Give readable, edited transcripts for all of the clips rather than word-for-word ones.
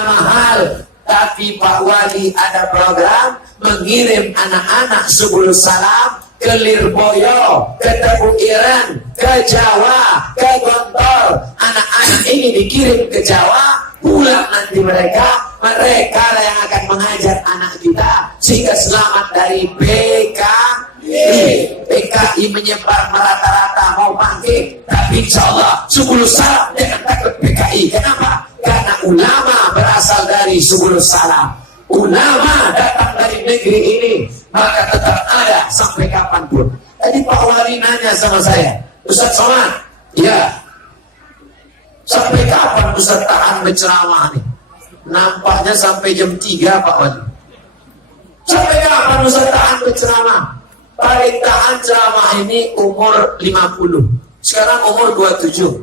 mahal, tapi Pak Wali ada program mengirim anak-anak sebelum salam ke Lirboyo, ke Tebu Ireng, ke Jawa, ke Gontor. Anak-anak ini dikirim ke Jawa, pulang nanti mereka lah yang akan mengajar anak kita sehingga selamat dari PKI. PKI menyebar merata-rata mau bangkit, tapi insya Allah Subul Salam jangan takut PKI. Kenapa? Karena ulama berasal dari Subul Salam. Ulama datang dari negeri ini, maka tetap ada sampai kapanpun. Tadi Pak Wali nanya sama saya, Ustaz Somad, ya, sampai kapan Ustaz tahan berceramah nih? Nampaknya sampai jam 3 Pak Wali. Sampai kapan Ustaz tahan berceramah? Paling tahan ceramah ini umur 50. Sekarang umur 27.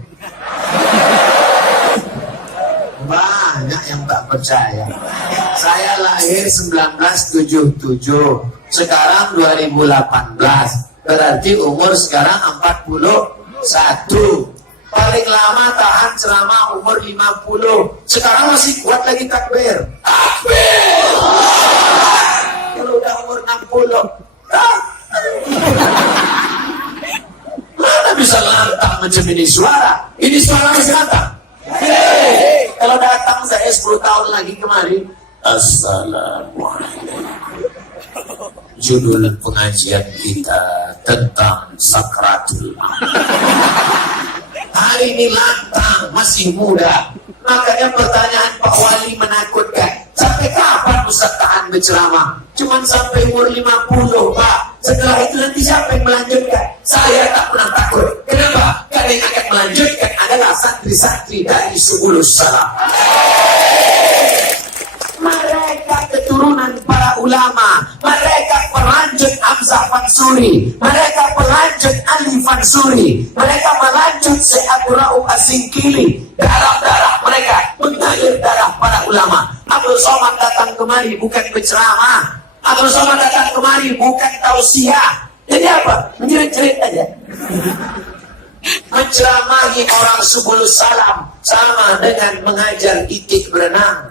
Banyak yang tak percaya. Saya lahir 1977, sekarang 2018, berarti umur sekarang 41. Paling lama tahan ceramah umur 50, sekarang masih kuat lagi takbir. Takbir! Kalau udah umur 60, mana bisa lantang macam ini suara? Ini suara masih lantang. Hey, kalau datang saya 10 tahun lagi kemari, Assalamualaikum. Judul pengajian kita tentang sakratul maut. Hari ini lantang, masih muda. Makanya pertanyaan Pak Wali menakutkan. Sampai kapan Ustaz tahan berceramah? Cuman sampai umur 50 Pak. Setelah itu nanti siapa yang melanjutkan? Saya tak pernah takut. Kenapa? Karena yang akan melanjutkan adalah santri-santri dari Subul Salam. Mereka keturunan para ulama. Mereka pelanjut Hamzah Fansuri. Mereka pelanjut Ali Fansuri. Mereka melanjut Syekh Abdul Rauf As-Singkili. Darah-darah mereka mengalir darah para ulama. Abdul Somad datang kemari bukan berceramah. Abdul Somad datang kemari bukan tausiah. Jadi apa? Menjerit-jerit aja. Menceramahi orang Subul Salam sama dengan mengajar itik berenang.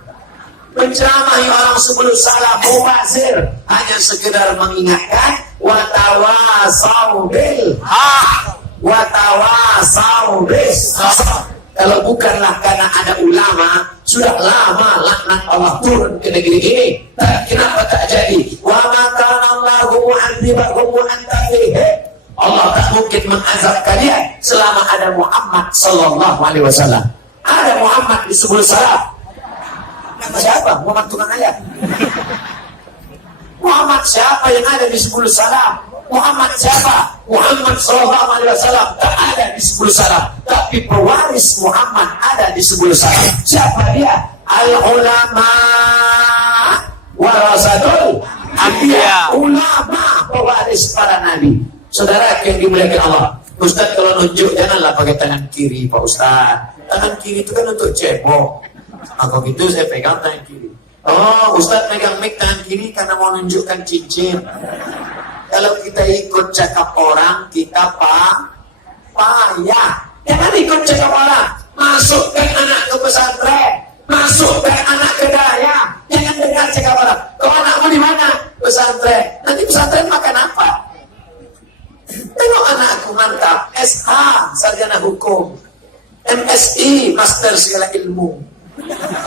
Menceramahi orang Subul Salam mubazir hanya sekedar mengingatkan watawasau bil haq watawasau bis sabr. Kalau bukanlah karena ada ulama, sudah lama laknat Allah turun ke negeri ini. Tapi kenapa tak jadi? Wa ma kana Allahu mu'adzibahum wa anta fihim. Allah tak mungkin mengazab kalian selama ada Muhammad sallallahu alaihi wasallam. Ada Muhammad di Subul Salam. Nama siapa? Muhammad tukang ayat. Muhammad siapa yang ada di Subul Salam? Muhammad siapa? Muhammad sallallahu alaihi wasallam tak ada di Subul Salam, tapi pewaris Muhammad ada di Subul Salam. Siapa dia? Al ulama warasatul anbiya. Ulama pewaris para nabi. Saudara yang dimuliakan Allah, Ustaz kalau nunjuk janganlah pakai tangan kiri Pak Ustaz. Tangan kiri itu kan untuk cebok. Kalau gitu saya pegang tangan kiri. Oh, Ustaz megang mic tangan kiri karena mau nunjukkan cincin. Kalau kita ikut cakap orang, kita payah. Jangan ikut cakap orang. Masukkan anak ke pesantren, masukkan anak ke daya. Jangan dengar cakap orang. Kau anakmu di mana? Pesantren. Nanti pesantren makan apa? Tengok anakku mantap, SH, sarjana hukum, MSI, master segala ilmu,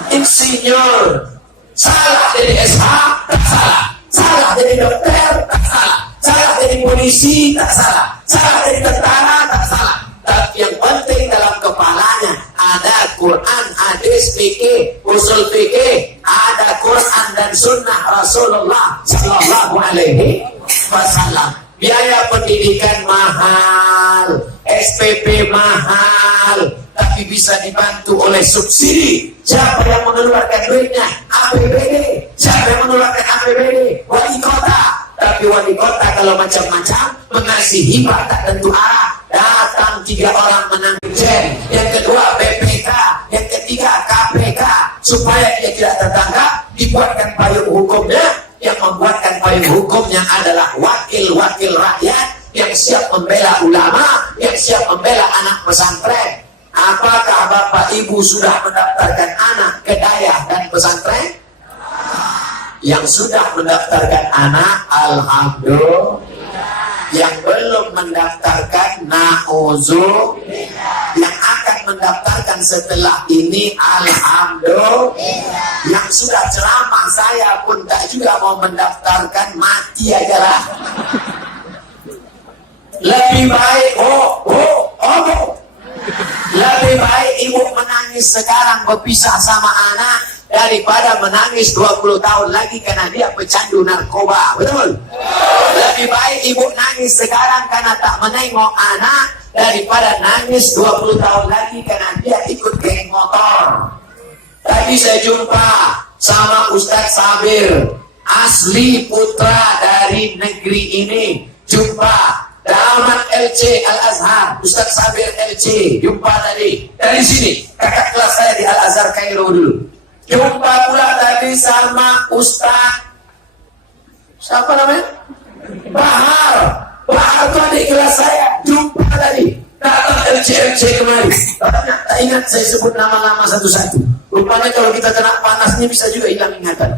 insinyur. Salah jadi SH, tak salah. Salah jadi dokter, tak salah. Salah jadi polisi, tak salah. Salah jadi tentara, tak salah. Tapi yang penting dalam kepalanya ada Quran, hadis, fikih, usul fikih, ada Quran dan sunnah Rasulullah sallallahu alaihi wasallam. Biaya pendidikan mahal, SPP mahal, tapi bisa dibantu oleh subsidi. Siapa yang mengeluarkan duitnya? APBD. Siapa yang mengeluarkan APBD? Wali kota. Tapi wali kota kalau macam-macam mengasih hibah tak tentu arah. Datang 3 orang menang jen, yang kedua BPK, yang ketiga KPK, supaya dia tidak tertangkap, dibuatkan payung hukumnya. Yang membuatkan payung hukumnya adalah wakil-wakil rakyat yang siap membela ulama, yang siap membela anak pesantren. Apakah Bapak Ibu sudah mendaftarkan anak ke daya dan pesantren? Yang sudah mendaftarkan anak, alhamdulillah. Yang belum mendaftarkan, na'udzubillah. Yang akan mendaftarkan setelah ini, alhamdulillah. Yang sudah ceramah, saya pun tak juga mau mendaftarkan, mati aja lah. Lebih baik, lebih baik ibu menangis sekarang berpisah sama anak daripada menangis 20 tahun lagi karena dia pecandu narkoba. Betul? Lebih baik ibu nangis sekarang karena tak menengok anak daripada nangis 20 tahun lagi karena dia ikut geng motor. Tadi saya jumpa sama Ustadz Sabir, asli putra dari negeri ini. Jumpa Damat LC Al-Azhar, Ustadz Sabir LC, jumpa tadi dari sini, kakak kelas saya di Al-Azhar Kairo dulu. Jumpa pula tadi sama Ustadz siapa namanya? Bahar itu adik kelas saya. Jumpa tadi, datang LC kemari. Tak ingat saya sebut nama-nama satu-satu. Rupanya kalau kita kena panasnya bisa juga hilang ingatan.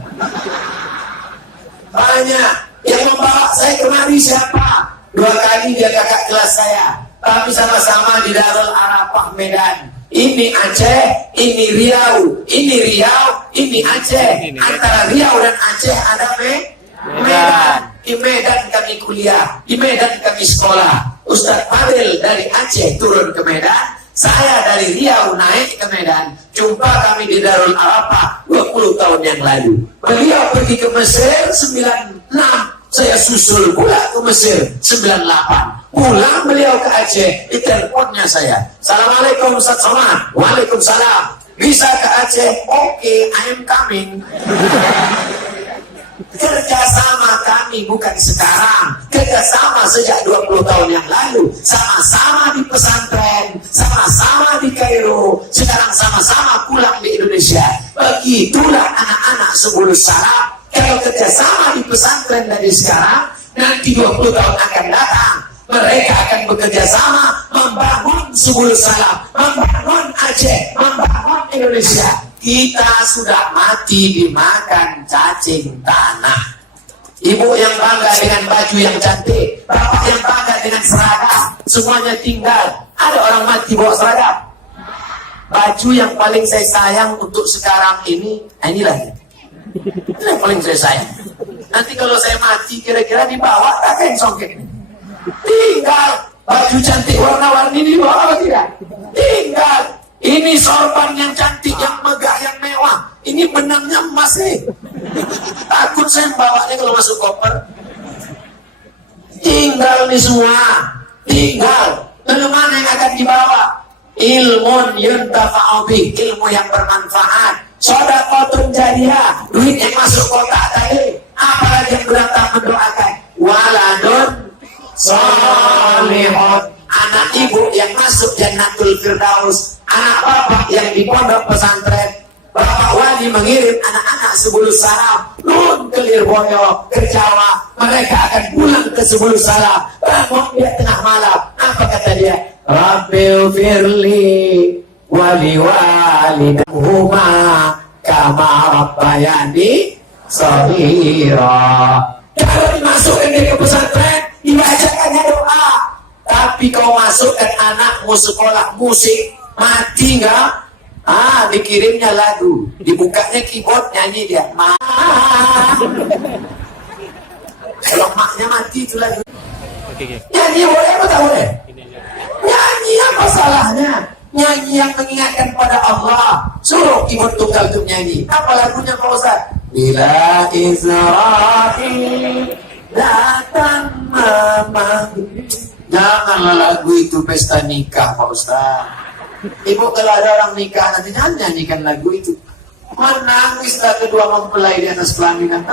Banyak yang membawa saya kemari siapa? 2 kali dia kakak kelas saya, tapi sama-sama di Darul Arafah Medan. Ini Aceh, ini Riau, ini Aceh. Antara Riau dan Aceh ada Medan. Di Medan kami kuliah, di Medan kami sekolah. Ustadz Fadil dari Aceh turun ke Medan, saya dari Riau naik ke Medan. Jumpa kami di Darul Arafah 20 tahun yang lalu. Beliau pergi ke Mesir 96. Saya susul pula ke Mesir 98. Pulang beliau ke Aceh, di teleponnya saya, Assalamualaikum Ustaz Somad. Waalaikumsalam. Bisa ke Aceh? Oke, I am coming. Kerjasama kami bukan sekarang, kerjasama sejak 20 tahun yang lalu. Sama-sama di pesantren, sama-sama di Kairo, sekarang sama-sama pulang di Indonesia. Begitulah anak-anak Subulus Salam. Kalau kerjasama di pesantren dari sekarang, nanti 20 tahun akan datang, mereka akan bekerja sama membangun Subulus Salam, membangun Aceh, membangun Indonesia. Kita sudah mati dimakan cacing tanah. Ibu yang bangga dengan baju yang cantik, bapak yang bangga dengan seragam, semuanya tinggal. Ada orang mati bawa seragam. Baju yang paling saya sayang untuk sekarang ini, inilah. Itu yang paling saya sayang. Nanti kalau saya mati kira-kira dibawa tak yang songkek. Tinggal baju cantik warna-warni dibawa apa tidak? Tinggal. Ini sorban yang cantik, yang megah, yang mewah. Ini benangnya emas nih. Takut saya bawanya kalau masuk koper. Tinggal nih semua. Tinggal. Lalu mana yang akan dibawa? Ilmun yuntafa'u bih, ilmu yang bermanfaat. Sedekahun jariyah, duit yang masuk kotak tadi. Apalagi yang datang mendoakan, waladun sholihun, anak ibu yang masuk Jannatul Firdaus, anak bapak yang di pondok pesantren. Bapak wali mengirim anak-anak Subulus Salam nun ke Lirboyo, ke Jawa. Mereka akan pulang ke Subulus Salam. Bangun dia tengah malam. Apa kata dia? Rabbil firli wali walidahuma kama rabbayani shaghira. Kalau dimasukkan dia ke pesantren, dibacakannya doa. Tapi kau masukkan anakmu sekolah musik, mati enggak? Dikirimnya lagu, dibukanya keyboard, nyanyi dia. Kalau maknya mati itu lagu. Nyanyi boleh apa tak boleh? Nyanyi apa salahnya? Nyanyi yang mengingatkan pada Allah. Suruh keyboard tunggal untuk nyanyi. Apa lagunya Pak Ustaz? Bila Israel datang memanggil. Janganlah lagu itu pesta nikah Pak Ustaz. Ibu kalau ada orang nikah nanti jangan nyanyikan lagu itu. Menangislah kedua mempelai di atas pelaminan.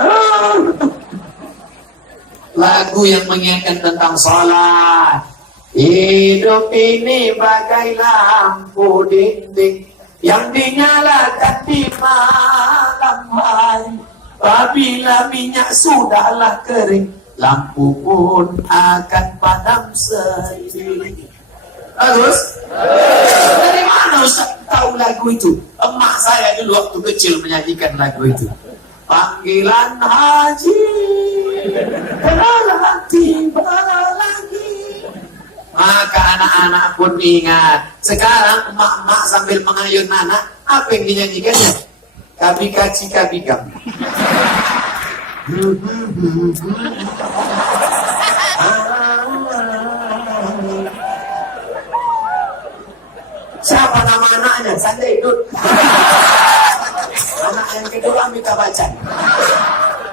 Lagu yang mengingatkan tentang salat. Hidup ini bagai lampu dinding yang dinyalakan di malam hari. Apabila minyak sudahlah kering, lampu pun akan padam sendiri. Bagus? Dari mana Ustaz? tahu lagu itu. Emak saya dulu waktu kecil menyanyikan lagu itu. Panggilan haji telah tiba lagi. Maka anak-anak pun ingat. Sekarang emak-emak sambil mengayun anak, apa yang dinyanyikannya? Kabika cika bikam. Siapa nama anaknya? Sandai Dut. Anak yang kedua Mita Bacan.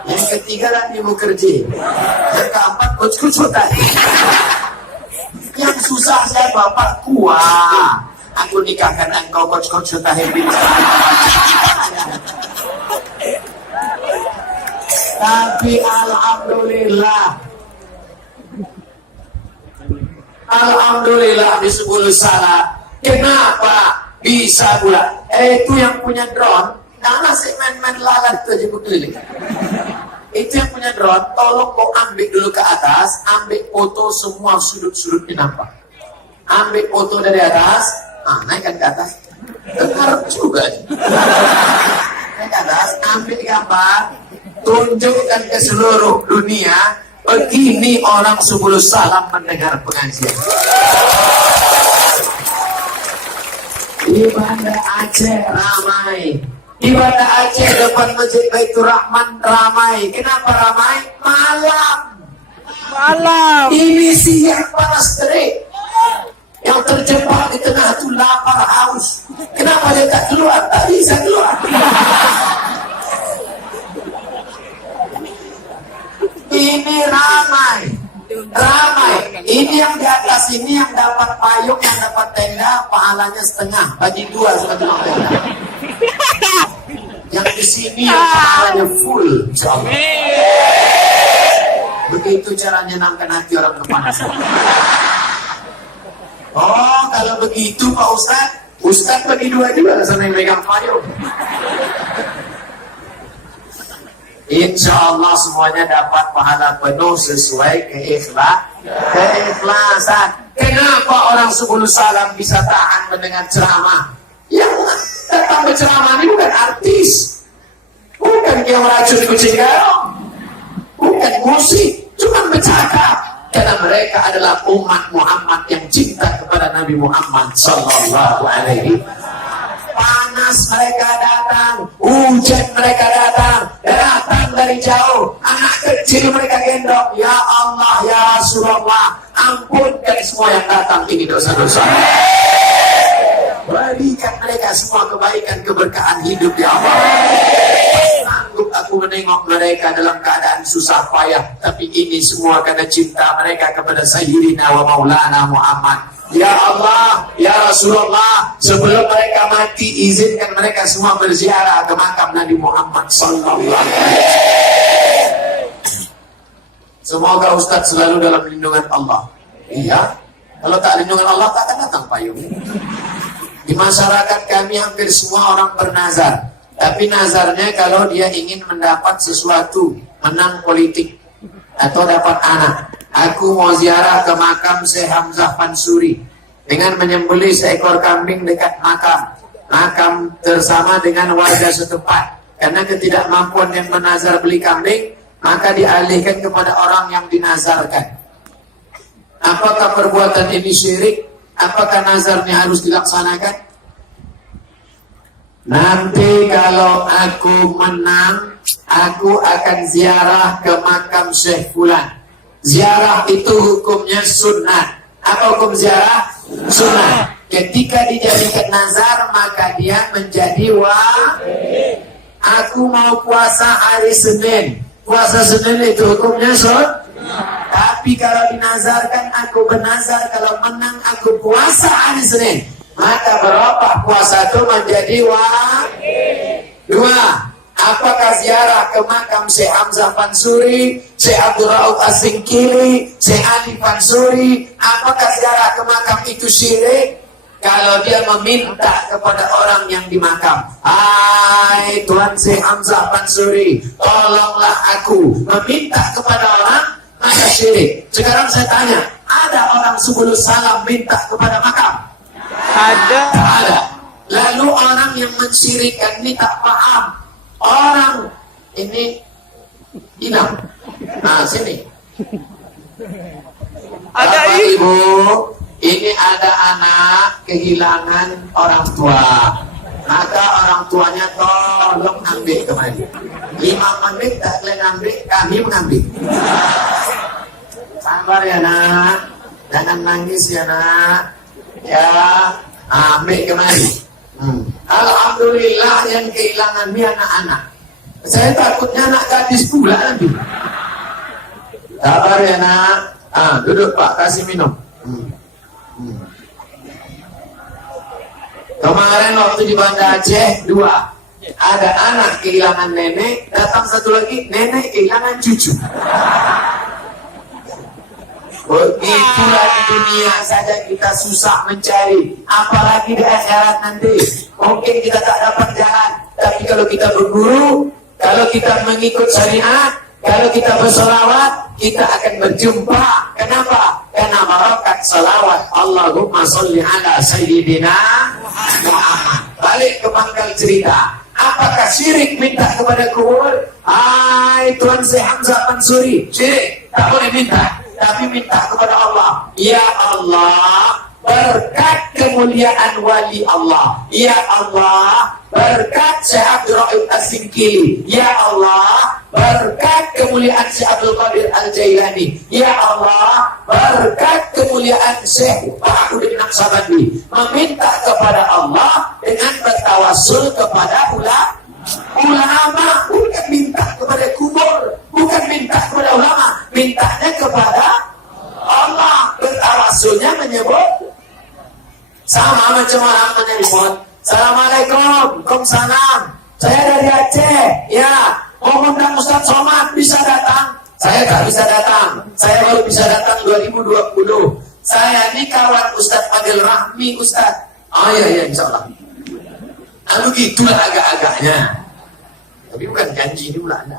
Yang ketiga Rani Mukerji. Yang keempat Coach Kucutan. Yang susah saya bapak tua. Aku nikahkan engkau Coach Kucutan. Tapi Alhamdulillah di 10 salah. Kenapa bisa pula? Itu yang punya drone, karena si main-main lalat itu aja keliling. Itu yang punya drone, tolong kau ambil dulu ke atas, ambil foto semua sudut-sudutnya nampak. Ambil foto dari atas, naikkan ke atas. Harap juga. Naik ke atas, ambil gambar, tunjukkan ke seluruh dunia. Begini orang 10 salam mendengar pengajian. Di Banda Aceh ramai. Di Banda Aceh depan Masjid Baitur Rahman ramai. Kenapa ramai? Malam. Ini siang panas terik. Yang terjebak di tengah itu lapar haus. Kenapa dia tak keluar? Tak bisa keluar. Ini ramai. Ini yang di atas ini yang dapat payung, yang dapat tenda, pahalanya setengah, bagi 2 satu tenda. Yang di sini yang pahalanya full. Begitu cara menyenangkan hati orang kepanasan. Oh, kalau begitu Pak Ustadz bagi 2 juga sana yang megang payung. Insya Allah semuanya dapat pahala penuh sesuai keikhlasan. Kenapa orang 10 salam bisa tahan mendengar ceramah? Yang datang berceramah ini bukan artis, bukan yang meracun kucing garong, bukan musik, cuma bercakap. Karena mereka adalah umat Muhammad yang cinta kepada Nabi Muhammad Sallallahu Alaihi Wasallam. Panas mereka datang, hujan mereka datang dari jauh, anak kecil mereka gendong. Ya Allah, ya Rasulullah, ampunkan semua yang datang ini dosa-dosa. Berikan mereka semua kebaikan, keberkahan hidup ya Allah. Sanggup aku menengok mereka dalam keadaan susah payah, tapi ini semua karena cinta mereka kepada Sayyidina wa Maulana Muhammad. Ya Allah, ya Rasulullah, sebelum mereka mati, izinkan mereka semua berziarah ke makam Nabi Muhammad Sallallahu Alaihi Wasallam. Semoga Ustadz selalu dalam lindungan Allah. Iya, kalau tak lindungan Allah tak akan datang payung. Di masyarakat kami hampir semua orang bernazar, tapi nazarnya kalau dia ingin mendapat sesuatu, menang politik atau dapat anak. Aku mau ziarah ke makam Syekh Hamzah Pansuri dengan menyembelih seekor kambing dekat makam bersama dengan warga setempat. Karena ketidakmampuan yang menazar beli kambing, maka dialihkan kepada orang yang dinazarkan. Apakah perbuatan ini syirik? Apakah nazarnya harus dilaksanakan? Nanti kalau aku menang, aku akan ziarah ke makam Syekh Fulan. Ziarah itu hukumnya sunnah. Apa hukum ziarah? Sunnah. Ketika dijadikan nazar, maka dia menjadi wajib. Aku mau puasa hari Senin. Puasa Senin itu hukumnya sunnah. Tapi kalau dinazarkan, aku bernazar kalau menang aku puasa hari Senin, maka berapa puasa itu menjadi wajib. 2. Apakah ziarah ke makam Syekh Hamzah Pansuri, Syekh Abdul Rauf As-Singkili, Syekh Ali Pansuri, apakah ziarah ke makam itu syirik? Kalau dia meminta kepada orang yang di makam, hai Tuhan Syekh Hamzah Pansuri, tolonglah aku, meminta kepada orang, maka syirik. Sekarang saya tanya, ada orang 10 salam minta kepada makam? Ada. Lalu orang yang mensyirikkan ini tak paham. Orang ini hilang. Nah, sini. Ada Ibu, ini ada anak kehilangan orang tua. Maka orang tuanya tolong ambil kembali. 5 menit tak boleh ambil, kami mengambil. Sabar ya nak, jangan nangis ya nak. Ya, ambil kembali. Alhamdulillah yang kehilangan ini anak-anak. Saya takutnya anak gadis pula nanti. Sabar ya nak. Duduk Pak, kasih minum. Kemarin waktu di Banda Aceh 2, ada anak kehilangan nenek, datang satu lagi nenek kehilangan cucu. Begitulah di dunia saja kita susah mencari, apalagi di akhirat nanti. Mungkin kita tak dapat jalan, tapi kalau kita berguru, kalau kita mengikut syariat, kalau kita bersolawat, kita akan berjumpa. Kenapa? Karena barakat salawat. Allahumma sholli ala sayyidina Muhammad. Balik ke pangkal cerita. Apakah syirik minta kepada kubur? Hai Tuan Syekh Hamzah Mansuri, syirik tak boleh minta, tapi minta kepada Allah. Ya Allah, berkat kemuliaan wali Allah. Ya Allah, berkat Syekh Abdul Rahim As-Singkili. Ya Allah, berkat kemuliaan Syekh Abdul Qadir Al-Jailani. Ya Allah, berkat kemuliaan Syekh Bahaduddin Naqsyabandi. Meminta kepada Allah dengan bertawassul kepada ulama, bukan minta kepada kubur, bukan minta kepada ulama, mintanya kepada Allah. Bertawassulnya menyebut sama macam orang menelpon. Assalamualaikum, Waalaikumsalam. Saya dari Aceh. Ya, mau undang Ustaz Somad, bisa datang? Saya tak bisa datang. Saya baru bisa datang 2020. Saya ini kawan Ustaz Adil Rahmi, Ustaz. Ya, insya Allah. Gitulah agak-agaknya. Tapi bukan janji ini pula Anda.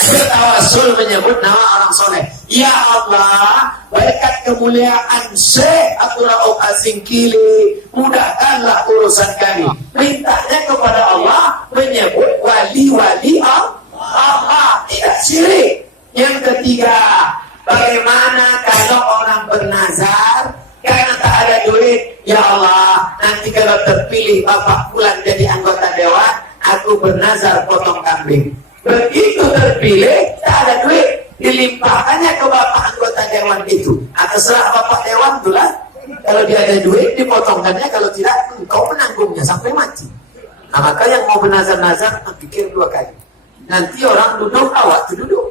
Bertawassul menyebut nama orang soleh. Ya Allah, berkat kemuliaan Syekh Abdul Rahim As-Singkili, mudahkanlah urusan kami. Mintanya kepada Allah menyebut wali-wali Allah, tidak syirik. Yang ketiga, bagaimana kalau orang bernazar karena tak ada duit? Ya Allah, nanti kalau terpilih Bapak Fulan jadi anggota dewan, aku bernazar potong kambing. Begitu terpilih, tak ada duit, dilimpahkannya ke bapak anggota dewan itu. Terserah bapak dewan itulah. Kalau dia ada duit, dipotongkannya. Kalau tidak, engkau menanggungnya sampai mati. Nah, maka yang mau bernazar-nazar, pikir 2 kali. Nanti orang duduk, awak tuh duduk.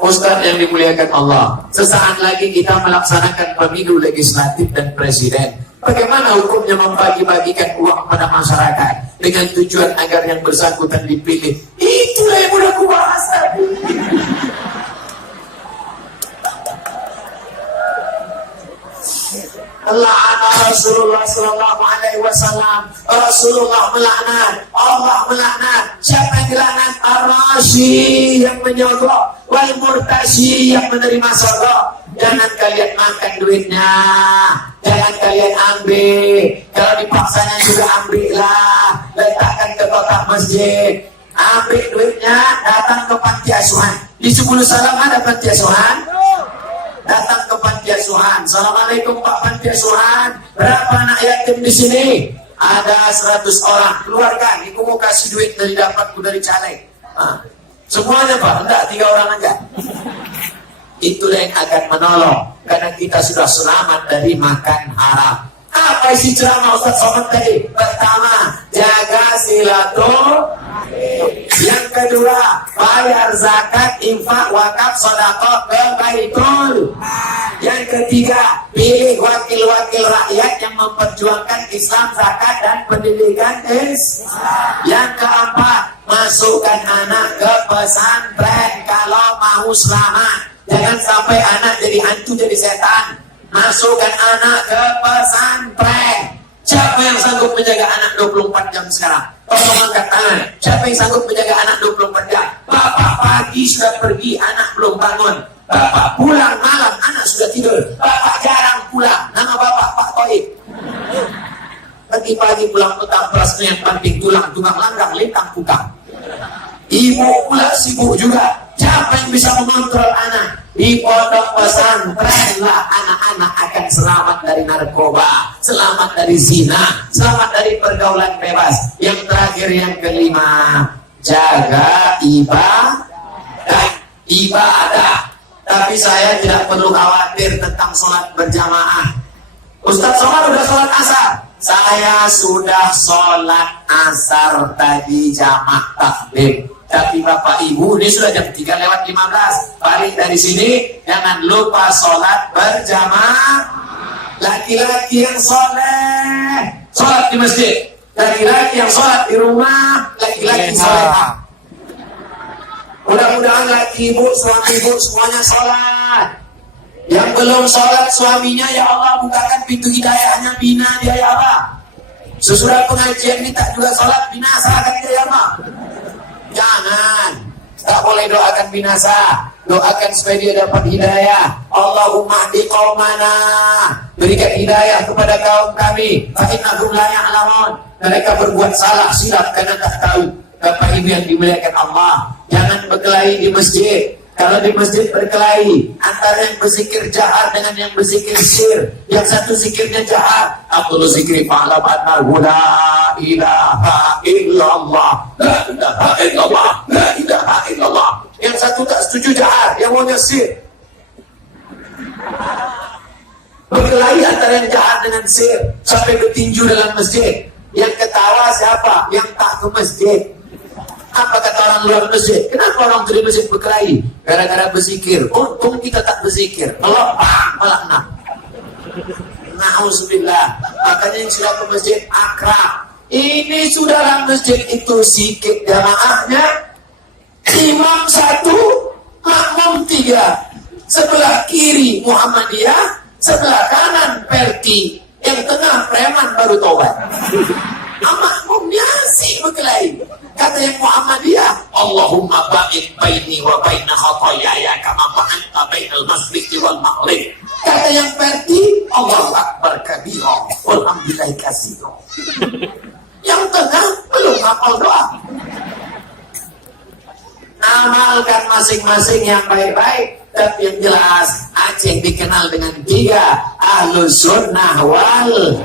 Ustaz yang dimuliakan Allah, sesaat lagi kita melaksanakan pemilu legislatif dan presiden. Bagaimana hukumnya membagi-bagikan uang pada masyarakat dengan tujuan agar yang bersangkutan dipilih? Itulah yang udah aku bahas tadi. La'ana Rasulullah sallallahu alaihi wasallam. Rasulullah melaknat, Allah melaknat. Siapa yang dilaknat? Ar-Rashi, yang menyogok, wal murtashi, yang menerima sogok. Jangan kalian makan duitnya, jangan kalian ambil. Kalau dipaksanya juga ambillah, letakkan ke kotak masjid. Ambil duitnya, datang ke panti asuhan. Di 10 Salam ada panti asuhan. Datang ke panti asuhan. Assalamualaikum Pak panti asuhan, berapa anak yatim di sini? Ada 100 orang. Keluarkan, aku mau kasih duit dari dapatku dari caleg. Semuanya Pak, enggak 3 orang aja. Itulah yang akan menolong, karena kita sudah selamat dari makan haram. Apa isi ceramah Ustaz Somad tadi? Pertama, jaga silaturahmi. Yang kedua, bayar zakat, infak, wakaf, sedekah ke Baitul. Yang ketiga, pilih wakil-wakil rakyat yang memperjuangkan Islam, zakat, dan pendidikan Islam. Yang keempat, masukkan anak ke pesantren kalau mau selamat. Jangan sampai anak jadi hantu, jadi setan. Masukkan anak ke pesantren. Siapa yang sanggup menjaga anak 24 jam sekarang? Tolong angkat tangan. Siapa yang sanggup menjaga anak 24 jam? Bapak pagi sudah pergi, anak belum bangun. Bapak pulang malam, anak sudah tidur. Bapak jarang pulang, nama bapak Pak Toib. Pagi-pagi pulang petang, berasnya yang penting tulang langgang, lintang putang. Ibu pula sibuk juga. Siapa yang bisa mengontrol anak? Di pondok pesantren lah anak-anak akan selamat dari narkoba, selamat dari zina, selamat dari pergaulan bebas. Yang terakhir, yang kelima, jaga ibadah. Tapi saya tidak perlu khawatir tentang sholat berjamaah. Ustaz Somad udah sholat asar. Saya sudah sholat asar tadi jamaah taklim. Tapi Bapak Ibu, ini sudah jam 3:15. Balik dari sini, jangan lupa sholat berjamaah. Laki-laki yang soleh, sholat di masjid. Laki-laki yang sholat di rumah, laki-laki soleh. Mudah-mudahan laki ibu, suami ibu semuanya sholat. Yang belum sholat suaminya, ya Allah bukakan pintu hidayahnya, bina dia ya Allah. Sesudah pengajian minta juga sholat, binasakan dia ya Allah. Jangan, tak boleh doakan binasa. Doakan supaya dia dapat hidayah. Allahumma hdi qaumana, berikan hidayah kepada kaum kami. Fa innahum la ya'lamun, mereka berbuat salah silap karena tak tahu. Bapak Ibu yang dimuliakan Allah, jangan berkelahi di masjid. Kalau di masjid berkelahi antara yang berzikir jahar dengan yang berzikir sir, yang satu zikirnya jahar, Abdul zikri fa'lam annahu la ilaha illallah, la ilaha illallah, la ilaha illallah. Yang satu tak setuju jahar, yang maunya sir. Berkelahi antara yang jahar dengan sir sampai bertinju dalam masjid. Yang ketawa siapa? Yang tak ke masjid. Apa kata orang luar masjid? Kenapa orang dari masjid berkelahi? Gara-gara berzikir. Untung kita tak berzikir. Kalau malah na'udzubillah. Makanya yang sudah ke masjid akrab. Ini sudahlah masjid itu sikit jamaahnya. Imam 1, makmum 3. Sebelah kiri Muhammadiyah, sebelah kanan Perti. Yang tengah preman baru tobat. Makmumnya asik berkelahi. Kata yang Muhammadiyah, Allahumma ba'id baini wa baina khatayaya kama ba'adta bainal masyriqi wal maghrib. Kata yang Perti, Allahu akbar kabira walhamdulillahi katsira. Yang tengah belum hafal doa. Amalkan masing-masing yang baik-baik. Tapi yang jelas, Aceh dikenal dengan 3, Ahlus Sunnah wal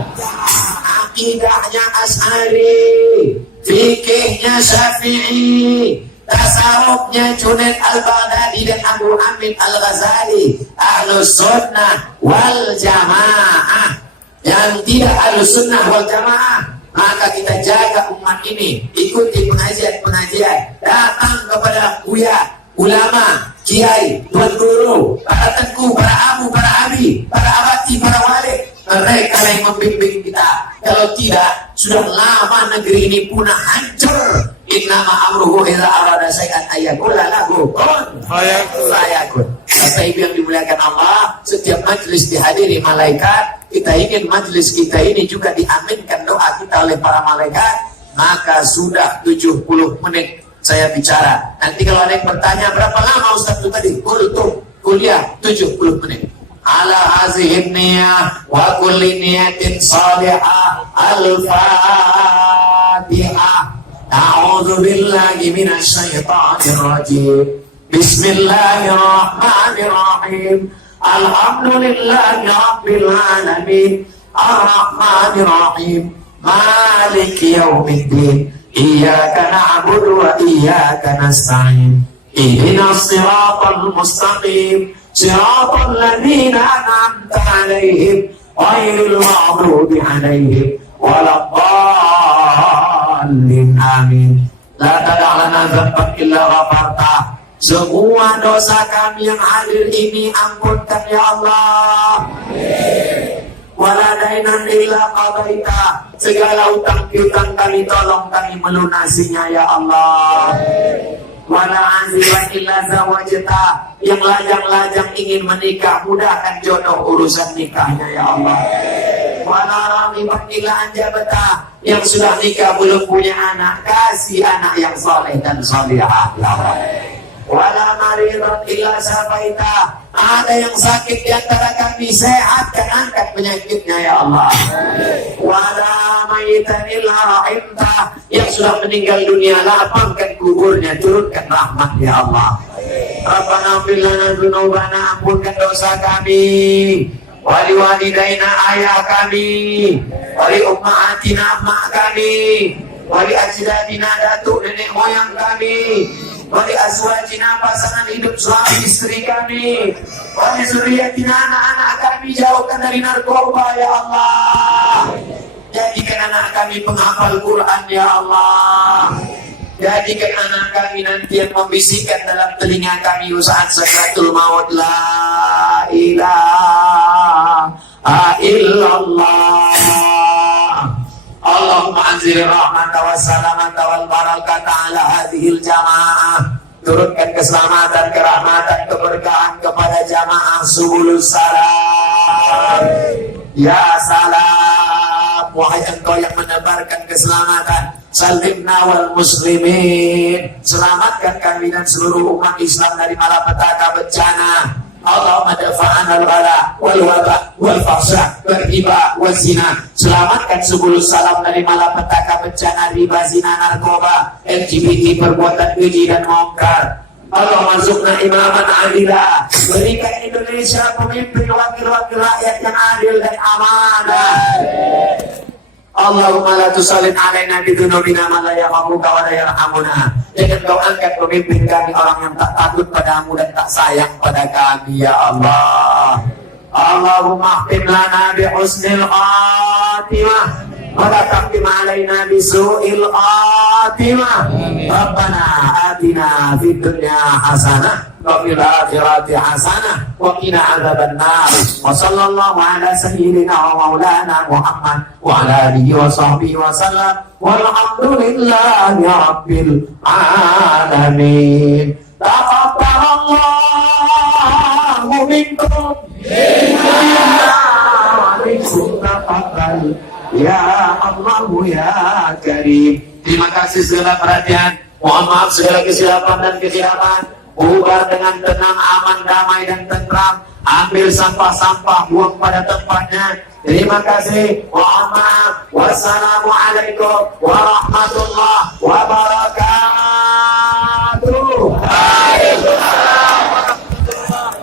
akidahnya Asy'ari, fikihnya Syafi'i, tasawufnya Junaid Al-Baghdadi dan Abu Hamid Al-Ghazali. Ahlus Sunnah wal Jamaah. Yang tidak Ahlus Sunnah wal Jamaah, maka kita jaga umat ini, ikuti pengajian-pengajian, datang kepada buya, ulama, kiai, tuan guru, para tengku, para abu, para abi, para abati, para wali. Mereka yang membimbing kita. Kalau tidak, sudah lama negeri ini punah, hancur. Innama amruhu idza arada syai'an ayyaqula lahu kun fayakun. Bapak Ibu yang dimuliakan Allah, setiap majelis dihadiri malaikat. Kita ingin majelis kita ini juga diaminkan doa kita oleh para malaikat. Maka sudah 70 menit saya bicara. Nanti kalau ada yang bertanya berapa lama Ustaz itu tadi, kuliah 70 menit. Ala hazihin niyah wa kulli niyatin salihah. Al-Fatihah. A'udzu billahi minasy syaithanir rajim. Bismillahirrahmanirrahim. Alhamdulillahi rabbil alamin. Ar-Rahmanir Rahim. Maliki yaumiddin. Iyyaka na'budu wa iyyaka nasta'in. Ihdinas siratal mustaqim. Siratal ladzina an'amta 'alaihim ghairil maghdubi 'alaihim waladdallin. Amin. La tad'a lana dzamban illa ghafartah. Semua dosa kami yang hadir ini ampunkan ya Allah. Wala dainan illa qadaita. Segala utang piutang kami tolong kami melunasinya ya Allah. Wala anziran illa zawajta. Yang lajang-lajang ingin menikah, mudahkan jodoh urusan nikahnya ya Allah. Wala ramiban illa anjabta. Yang sudah nikah belum punya anak, kasih anak yang soleh dan solehah ya Allah. wala maridan illa safaita. Ada yang sakit di antara kami, sehatkan, angkat penyakitnya ya Allah. Wala mayitan illa rahimta. Yang sudah meninggal dunia, lapangkan kuburnya, turunkan rahmat ya Allah. Rabbana fir lana dzunubana, ampunkan dosa kami, wali walidaina, ayah kami, wali ummahatina, emak kami, wali ajdadina, datuk nenek moyang kami, wali azwajina, pasangan hidup suami istri kami, wali zuriyatina, anak-anak kami, jauhkan dari narkoba ya Allah. Jadikan anak kami penghafal Quran ya Allah. Jadikan anak kami nanti yang membisikkan dalam telinga kami saat sakratul maut, la ilaha illallah. Allahumma anzil rahmata wa salamata wal barakata ala hadhil jamaah. Turunkan keselamatan, kerahmatan, keberkahan kepada jamaah Subulus Salam. Ya salam, wahai engkau yang menebarkan keselamatan, salimna wal muslimin, selamatkan kami dan seluruh umat Islam dari malapetaka bencana. Allahumma dafa'an al-bala wal waba wal fahsya wal riba wal zina. Selamatkan Subulus Salam dari malapetaka bencana riba, zina, narkoba, LGBT, perbuatan keji dan mungkar. Allah masukna imaman adila, berikan Indonesia pemimpin wakil-wakil rakyat yang adil dan amanah. Allahumma la tusallit alaina bidunubina man la yarhamuka wa la yarhamuna. Jangan kau angkat pemimpin kami orang yang tak takut padamu dan tak sayang pada kami ya Allah. Allahumma khtim lana bi husnil khatimah wa la taqtim alaina bi su'il khatimah. Rabbana atina fid dunya hasanah wa fil akhirati hasanah wa qina adzabannar. Wa sallallahu ala sayyidina wa maulana Muhammad wa ala alihi wa sahbihi wa sallam. Walhamdulillahi rabbil alamin. Taqabbalallahu minkum ya Allah ya Karim. Terima kasih segala perhatian. Mohon maaf segala kesilapan dan kesilapan. Bubar dengan tenang, aman, damai dan tentram. Ambil sampah-sampah, buang pada tempatnya. Terima kasih. Mohon maaf. Wassalamualaikum warahmatullahi wabarakatuh. Waalaikumsalam warahmatullahi.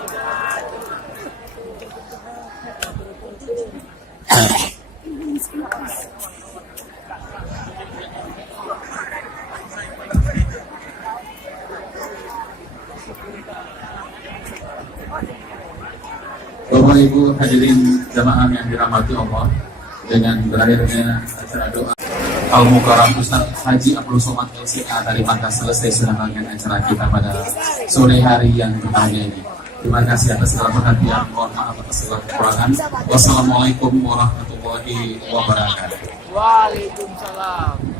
Bapak Ibu hadirin jamaah yang dirahmati Allah, dengan berakhirnya acara doa Al-Mukarram Ustaz Haji Abdul Somad LCA dari Makassar, selesai sudah rangkaian acara kita pada sore hari yang berbahagia ini. Terima kasih atas segala perhatian, mohon maaf atas segala kekurangan. Wassalamualaikum warahmatullahi wabarakatuh. Waalaikumsalam.